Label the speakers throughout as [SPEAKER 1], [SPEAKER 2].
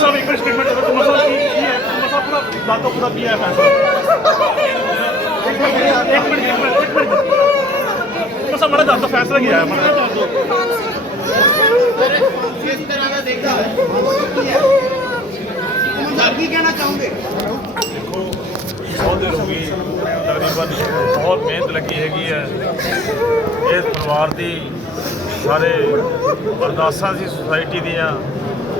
[SPEAKER 1] ਸਾਹਿਬ, ਇੱਕ ਸਟੇਟਮੈਂਟ ਕਰੋ ਤੁਮਾ ਸਾਹਿਬ, ਕੀ ਕੀ ਹੈ? ਤੁਮਾ ਸਾਹਿਬ ਪੂਰਾ ਦਾਤੋ ਪੂਰਾ ਕੀ ਹੈ ਫੈਸਲਾ? ਇੱਕ ਮਿੰਟ ਇੱਕ ਮਿੰਟ ਇੱਕ ਮਿੰਟ। ਤੁਮਾ ਸਾਹਿਬ, ਮੜਾ ਦੱਸੋ, ਫੈਸਲਾ ਕੀ ਹੈ ਮੜਾ ਦੱਸ। ਦਿਓ
[SPEAKER 2] ਕਿਸ ਤਰ੍ਹਾਂ ਦਾ ਦੇਖਦਾ ਹੈ ਕੀ ਕਹਿਣਾ ਚਾਹੋਗੇ
[SPEAKER 1] ਬਹੁਤ ਦੇਰ ਹੋ ਗਈ ਤਕਰੀਬਨ ਬਹੁਤ ਮਿਹਨਤ ਲੱਗੀ ਹੈਗੀ ਹੈ। ਇਸ ਪਰਿਵਾਰ ਦੀ ਸਾਰੇ ਅਰਦਾਸਾਂ ਸੀ ਸੁਸਾਇਟੀ ਦੀਆਂ।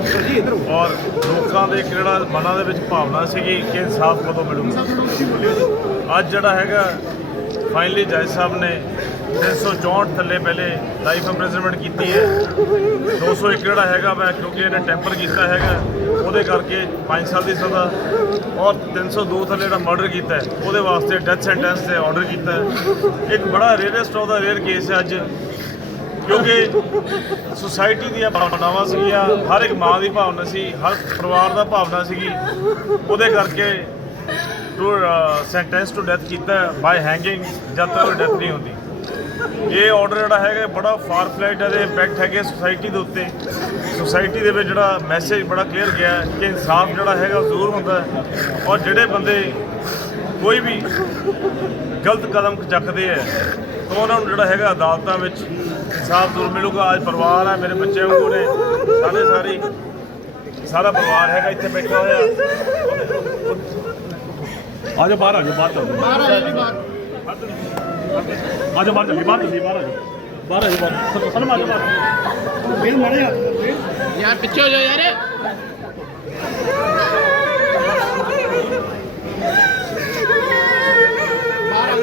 [SPEAKER 1] ਔਰ ਲੋਕਾਂ ਦੇ ਇੱਕ ਜਿਹੜਾ ਮਨਾਂ ਦੇ ਵਿੱਚ ਭਾਵਨਾ ਸੀਗੀ ਕਿ ਇਨਸਾਫ ਕਦੋਂ ਮਿਲੂਗਾ। ਅੱਜ ਜਿਹੜਾ ਹੈਗਾ ਫਾਈਨਲੀ ਜੱਜ ਸਾਹਿਬ ਨੇ 364 ਥੱਲੇ ਪਹਿਲੇ ਲਾਈਫ ਇੰਪ੍ਰਿਜ਼ਨਮੈਂਟ ਕੀਤੀ ਹੈ। 201 ਜਿਹੜਾ ਹੈਗਾ ਵਾ ਕਿਉਂਕਿ ਇਹਨੇ ਟੈਂਪਰ ਕੀਤਾ ਹੈਗਾ, ਉਹਦੇ ਕਰਕੇ 5 ਸਾਲ ਦੀ ਸਜ਼ਾ ਔਰ 302 ਥੱਲੇ ਜਿਹੜਾ ਮਰਡਰ ਕੀਤਾ ਹੈ, ਉਹਦੇ ਵਾਸਤੇ ਡੈਥ ਸੈਂਟੈਂਸ ਤੇ ਆਰਡਰ ਕੀਤਾ ਹੈ। ਇੱਕ ਬੜਾ rarest of the rare case ਹੈ ਅੱਜ। ਕਿਉਂਕਿ ਸੁਸਾਇਟੀ ਦੀਆਂ ਭਾਵਨਾਵਾਂ ਸੀਗੀਆਂ, ਹਰ ਇੱਕ ਮਾਂ ਦੀ ਭਾਵਨਾ ਸੀ, ਹਰ ਪਰਿਵਾਰ ਦਾ ਭਾਵਨਾ ਸੀਗੀ। ਉਹਦੇ ਕਰਕੇ ਟੂ ਸੈਂਟੈਂਸ ਟੂ ਡੈਥ ਕੀਤਾ ਬਾਈ ਹੈਂਗਿੰਗ ਜਦ ਤੱਕ ਡੈਥ ਨਹੀਂ ਹੁੰਦੀ। ਇਹ ਆਰਡਰ ਜਿਹੜਾ ਹੈਗਾ, ਬੜਾ ਫਾਰ ਫਲਾਈਟ ਇਹਦੇ ਇੰਪੈਕਟ ਹੈਗੇ ਸੁਸਾਇਟੀ ਦੇ ਉੱਤੇ। ਸੁਸਾਇਟੀ ਦੇ ਵਿੱਚ ਜਿਹੜਾ ਮੈਸੇਜ ਬੜਾ ਕਲੀਅਰ ਗਿਆ ਕਿ ਇਨਸਾਫ ਜਿਹੜਾ ਹੈਗਾ, ਉਹ ਜ਼ਰੂਰ ਹੁੰਦਾ ਔਰ ਜਿਹੜੇ ਬੰਦੇ ਕੋਈ ਵੀ ਗਲਤ ਕਦਮ ਚੱਕਦੇ ਹੈ ਤਾਂ ਉਹਨਾਂ ਨੂੰ ਜਿਹੜਾ ਹੈਗਾ ਅਦਾਲਤਾਂ ਵਿੱਚ ਇਨਸਾਫ ਜ਼ਰੂਰ ਮਿਲੂਗਾ। ਅੱਜ ਪਰਿਵਾਰ ਹੈ ਮੇਰੇ ਬੱਚੇ ਵਾਂਗੂ ਨੇ ਸਾਰੇ ਸਾਰੀ ਸਾਰਾ ਪਰਿਵਾਰ ਹੈਗਾ ਇੱਥੇ ਬੈਠਾ ਹੋਇਆ। ਆ ਜਾਓ ਬਾਹਰ ਆ ਜਾਓ ਬਾਹਰ ਚੱਲੋ।
[SPEAKER 2] ਬਾਹਰ ਆ ਜੀ ਬਾਹਰ।
[SPEAKER 1] ਆ ਜਾਓ ਬਾਹਰ ਚੱਲੀਏ ਬਾਹਰ ਚੱਲੀਏ ਬਾਹਰ ਆ ਜਾਓ ਬਾਹਰ ਆ ਜਾਓ ਬਾਹਰ। ਸਨਮ ਆ ਜਾਓ
[SPEAKER 2] ਬਾਹਰ ਮਾੜੇ ਹੱਥ ਯਾਰ ਪਿੱਛੇ ਹੋ ਜਾਓ ਯਾਰ।